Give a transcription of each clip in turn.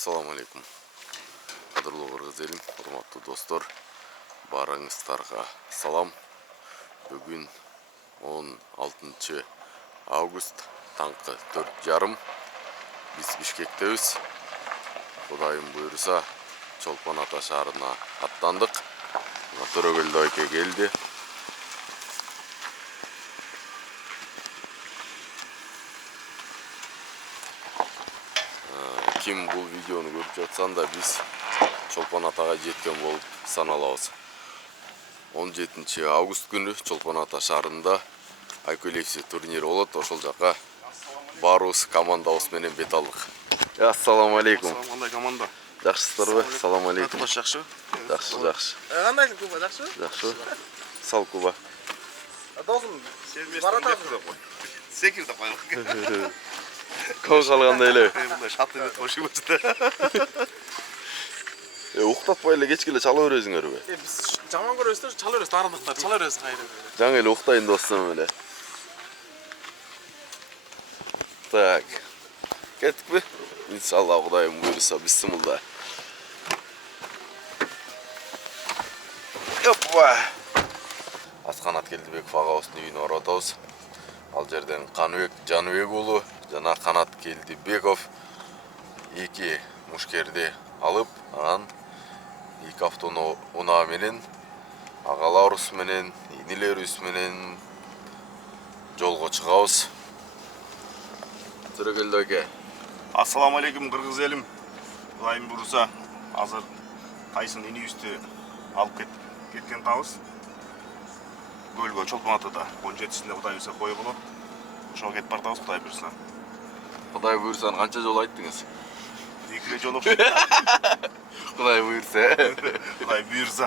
Assalamu alaikum. Qadırlı Qırgız elim, hurmatlı dostlar. Barыңыздарга салам. Бүгін 16 август, таңғы 4:30. Biz Бишкектебиз. Кудайым буйруса, Чолпон Ата шаарына аттандык. Төрөгөлдө айке келди. Kim bu videonu görüp жатсан да biz Чолпон Атага жеткен болуп саналабыз. 17 август күнү Чолпон Ата шаарында Айкөлевси турнири болот. Ошол жака барыбыз командабыз менен бет алдык. Ассаламу алейкум. Кандай команда? Жакшысыздарбы? Ассаламу алейкум. Жакшы. Жакшы. Кандай Куба, жакшы? Жакшы. Сал Куба. Досум, секир да коелук. Кол калгандай эле. Мындай шат эле тошибыз да. Уктатпай эле кечке эле чала бересиңерби? Биз жаман көрөбүз да, чала беребиз, дарындыктар, чала беребиз кайра. Жаңы эле уктайын достум эле. Так. Кеттикпи? Иншалла Кудайым буйруса, бисмилла. Опа! Асқанат Келдибеков агабыздын үйүнө барып атабыз. Ал жерден Каныбек Жаныбек уулу жана Канат Келдибеков эки мушкерди алып, анан эки автоунаа унаа менен агаларыбыз менен, инилерибиз менен жолго чыгабыз. Төрөгөлдө аке. Ассаламу алейкум кыргыз элим. Кудайым буйруса, азыр Тайсын инибизди алып кеткен табыз. Көлгө Чолпон Атада 17-синде Кудай буйруса бой болот. Ошого кетип бартабыз Кудай буйруса. Кудай буйруса канча жолу айттыңыз? Эки жолу. Кудай буйруса. Кудай буйруса.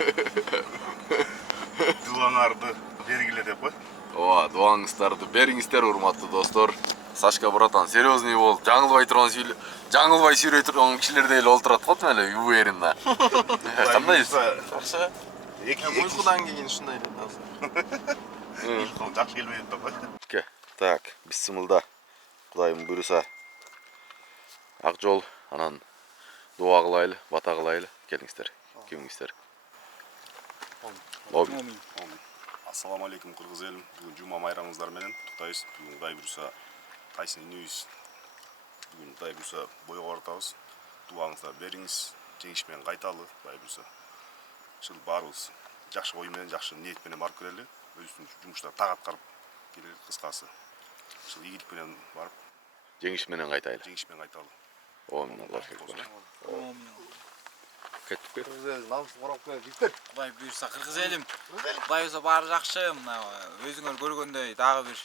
Дуаңарды бергиле деп кой. Ооба, дуаңыздарды бериңиздер, урматтуу достор. Сашка братан серьезный бол, жаңылбай сүйрөй турган кишилердей эле олтурат го эле уверенно. Кандай? Жакшы. Уйкудан кийин ушундай эле азыр. Жакшы келбей атат го. Ке, так, бисмилла. Кудайым буйруса. Ак жол, анан дуа кылайлы, бата кылайлы. Келиңиздер. Кимиңиздер? Амин. Ассаламу алейкум кыргыз элим. Бүгүн жума майрамыңыздар менен куттуктайбыз. Бүгүн Кудай буйруса Тайсын инибиз. Бүгүн Кудай буйруса бойго бартабыз. Дуаңыздар бериңиз, жеңиш менен кайталы Кудай буйруса. Ушул баарыбыз жакшы ой менен, жакшы ниет менен барып келели. Өзүбүздүн жумуштар так аткарып келели кыскасы. Ушул ийгилик менен барып Жеңиш менен кайтайлы. жеңиш менен кайталы. Амин, Аллах акбар. Кеттик. Намыс корап келиптир. Кудай буйруса кыргыз элим. Кудай буйруса баары жакшы. Мына өзүңөр көргөндөй дагы бир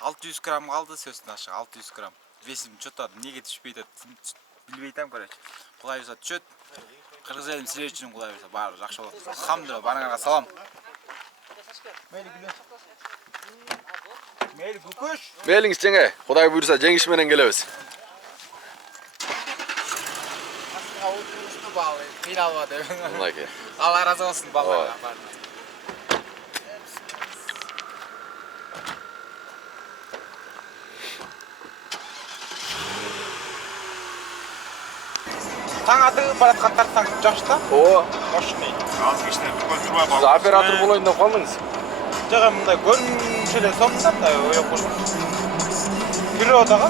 600 грамм калды сөзүн ашык 600 грамм. Весим чөтөт, эмнеге түшпөй атат билбей атам короче. Кудай буйруса түшөт. Кыргыз элим силер үчүн Кудай буйруса баары жакшы болот. Алхамдулилlah, барыңарга салам. Мейли күкүш. Мейлиңиз жеңе, Кудай буйруса жеңиш менен келебиз. Кыйналбады. Мындай. Алла разы болсун балдарга. Таң атып бараткан тартсаң жакшы да? Ооба. Мощный. Аз кичине көрүп турбай Сиз оператор болоюн деп калдыңыз. Жага мындай көрүнүш эле сонда мындай оёк болуп. Природага.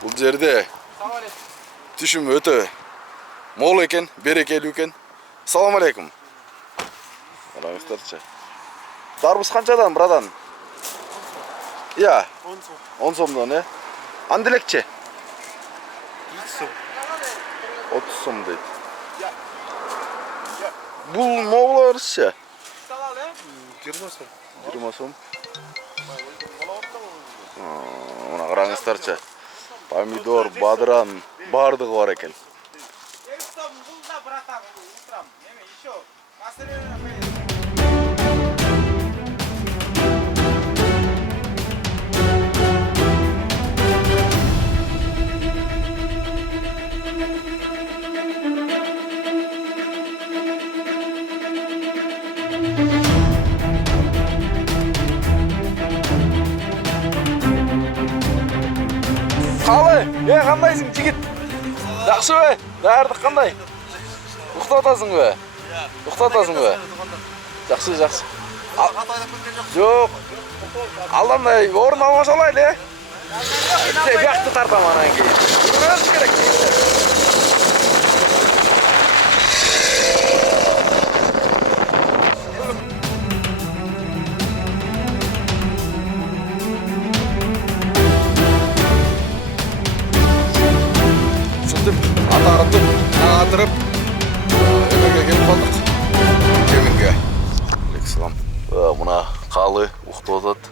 Бул жерде түшүм өтө мол экен, берекелүү экен. Салам алейкум. Араңыздарчы. Дарбыз канчадан, братан? Я. 10 сомдон, э? Анделекче? 30 сом дейт. Бул могларчы? 20 сом. 20 сом. Мына караңыздарчы. Помидор, бадыран, бардыгы бар экен. Қалай? Қандайсың, жігіт? Жақсы бе? Дәрдік қандай? Ұйықтатасың бе? Ұйықтатасың бе? Жақсы, жақсы. Жоқ. Алдандай орын алмаш олайды, е? Бияқты тартам анан кейін. Жүрмеңіз керек. Сөйтіп, ата-арытып, ағатырып, өмеге келіп қалдық. Кемінге. Алейкум. Мына қалы ұқты отады.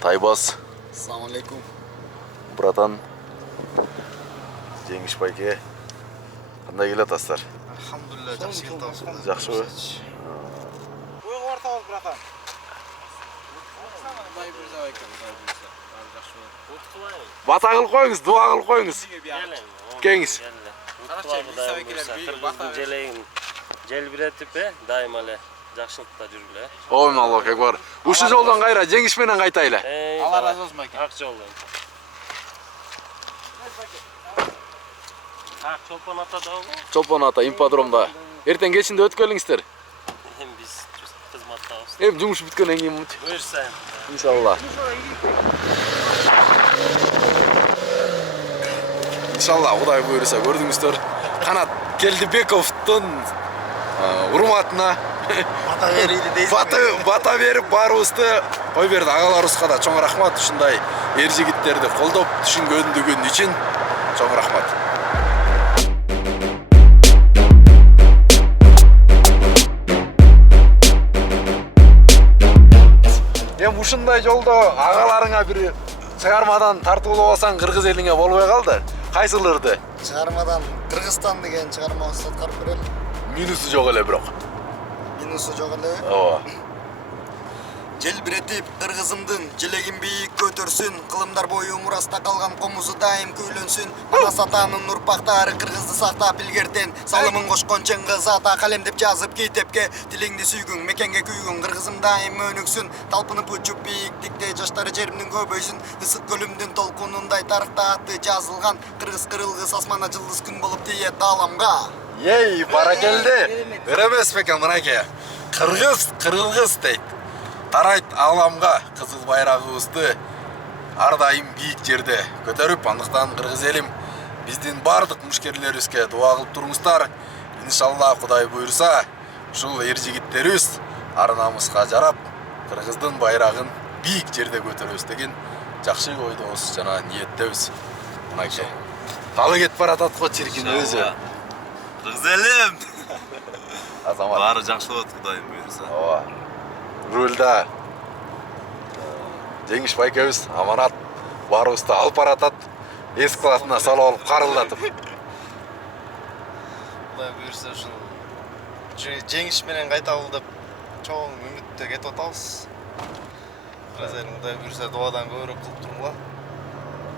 Тайбас. Ассалаумалейкум. Братан. Жеңіш байке. Қандай келатасыздар? Алхамдулилля, жақсы келдіңіз. Жақсы бе? Ойға ортабыз, братан. Құдай бұйырса байке, құдай бұйырса. Жақсы болады. Бата қылып қойыңыз, дуа қылып қойыңыз. Кеңіз. Желбіретіп, дайым әлі жақшылықта жүргілі. Ой, Аллах акбар. Ушы жолдан қайра, жеңішменен қайтайлы. Алла разы болсын байке. Ақ жолдан. Ақ Чолпан ата да ғой? Чолпан ата, имподромда. Ертең кешінде өтіп келіңіздер. Біз қызматтағыз. Жұмыс біткеннен кейін мұнт. Бұйырса. Иншалла. Иншалла, Құдай бұйырса көрдіңіздер. Қанат Келдібековтың урматына бата беріп баруызды қой берді. Ағаларымызға да чоң рахмат. Ушундай ер жігіттерді қолдап түшінгендігін үшін чоң рахмат. Ушындай жолда ағаларыңа бір шығармадан тартылып алсаң қырғыз еліңе болбай қалды. Қайсылырды? Шығармадан Қырғызстан деген шығарма атқарып берелі. Минусы жоқ эле бирок. Минусы жоқ эле. Ооба. Желбіретіп Қырғызымдың желегін биік көтерсін, қылымдар бойы мұраста қалған қомузы дайым көйленсін. Ана сатаның ұрпақтары Қырғызды сақтап илгертен, салымын қошқан Чыңғыз ата қалемдеп жазып кейтепке, тілеңді сүйгің, мекенге күйгің, Қырғызым дайым өніксін, талпынып ұчып биіктікте жаштары жерімнің көбейсін, ысық көлімдің толқынындай тарихта аты жазылған, Қырғыз қырылғыз асмана жылдыз күн болып тиет аламға. Ей, бара келді. Өремес бекен мынаке. Қырғыз дейді. Тарайт аламға қызыл байрағыбызды ардайым биік жерде көтеріп, андықтан қырғыз елім біздің бардық мушкерлерімізге дуа қылып тұрыңыздар. Иншалла, Құдай бұйырса, ушул ер жигиттерибиз ар намысқа жарап, қырғыздың байрағын биік жерде көтеребиз деген жакшы ойдобуз жана ниеттебиз. Мынакей. Калы кетип баратат го чиркин өзү. Қырғыз елім! Азамат. Бары жақсы болады, Құдайым бұйырса. Ооба. Рөлда Жеңіш байкебиз аманат барыбызды алып баратат. Эсик классына салып алып карылдатып. Құдай бұйырса ушул жеңиш менен кайтабыл деп чоң үмүттө кетип атабыз. Кыргыз элин Құдай бұйырса дуадан көбүрөөк кылып туруңла.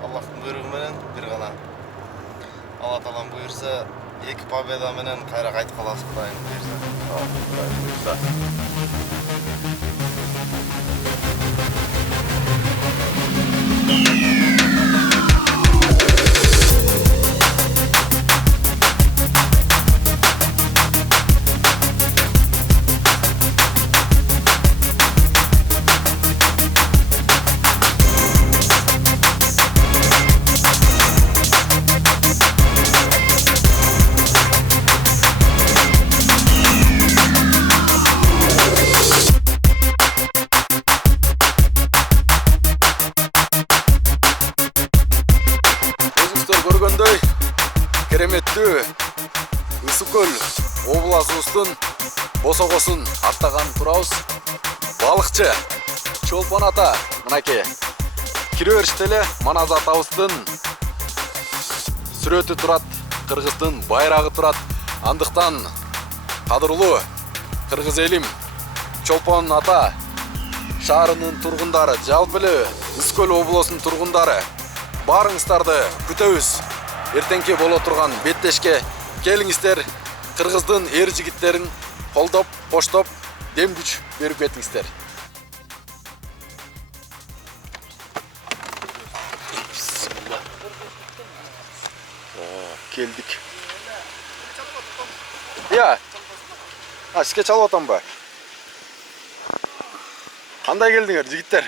Аллахтын буйругу менен бир гана. Алла таалам буйырса эки победа менен кайра кайтып калабыз Құдайым буйырса. Кереметтүү Ысыкөл обласыбыздын босогосун аттаган турабыз. Балыкчы Чолпон ата мынакей кире бериште эле Маназ атабыздын сүрөтү турат, Кыргыздын байрагы турат. Андыктан кадырлуу кыргыз элим Чолпон ата шаарынын тургундары, жалпы эле Ысыкөл облусунун тургундары баарыңыздарды күтөбүз. Ертеңке боло турган беттешке келиңиздер, Кыргыздын эр жигиттерин колдоп, коштоп дем күч берип кетиңиздер. Келдик. Я. Сизге чалып атам ба? Кандай келдиңер, жигиттер?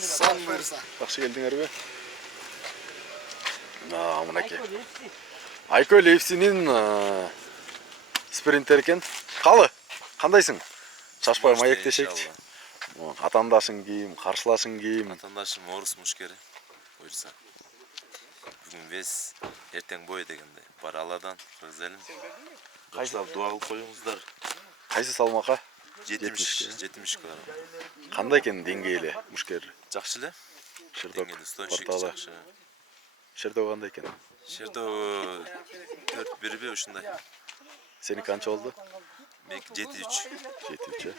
Сан буйрса. Жакшы келдиңерби? Мынакей. Айкөл FC-нин спринтер экен. Калы, кандайсың? Шашпай маектешекчи. Атандашың кийим, каршылашың кийим. Атандашым орус мушкери. Буйрса. Бүгүн вес, эртең бой дегенде. Бар аладан, кыргыз элим. Кайсылап дуа кылып коюңуздар. Кайсы салмакка? 70 кг. Кандай экен деңгээли мушкер? Жакшы эле. Шердок, Деңгээли устойчивости порталы. жакшы. Шердок кандай экен? Шердоо 4-1 ушундай. Сени канча болду? Мек 7-3. 7-3.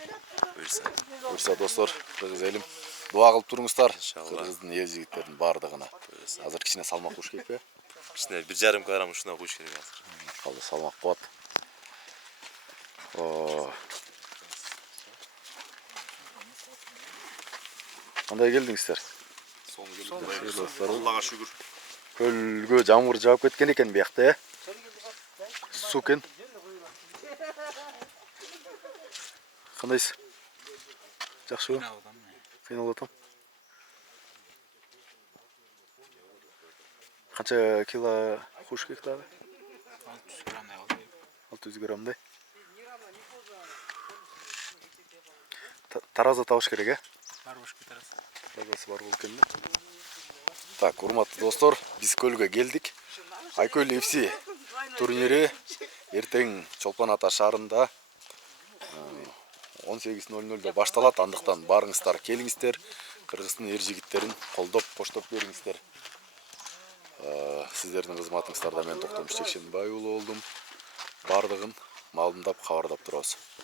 Буйрса. Буйрса достор, кыргыз элим. Дуа кылып туруңуздар. Иншалла. Кыргыздын эл жигиттеринин бардыгына. Азыр кичине салмак куш керекпи? Кичине 1,5 кг ушуна куйуш керек азыр. Калды салмак куат. Кандай келдиңиздер? Аллага шүгүр. Көлгө жамгыр жаап кеткен экен биякта, Суу экен. Кандайсың? Жакшыбы? Кыйналып атам. Канча кило куш керек дагы? 600 граммдай калды. 600 граммдай. Тараза табыш керек, э? Бар бош кетерес. Таразасы бар болуп экен да. Так, урматтуу достор, биз көлгө келдик. Айкөл FC турнири эртең Чолпон Ата шаарында 18:00 башталат. Андыктан барыңыздар, келиңиздер. Кыргыздын эр жигиттерин колдоп, коштоп бериңиздер. Сиздердин кызматыңыздарда мен Токтомуш Жекшенбай уулу болдум. Бардыгын маалымдап, кабардап турабыз.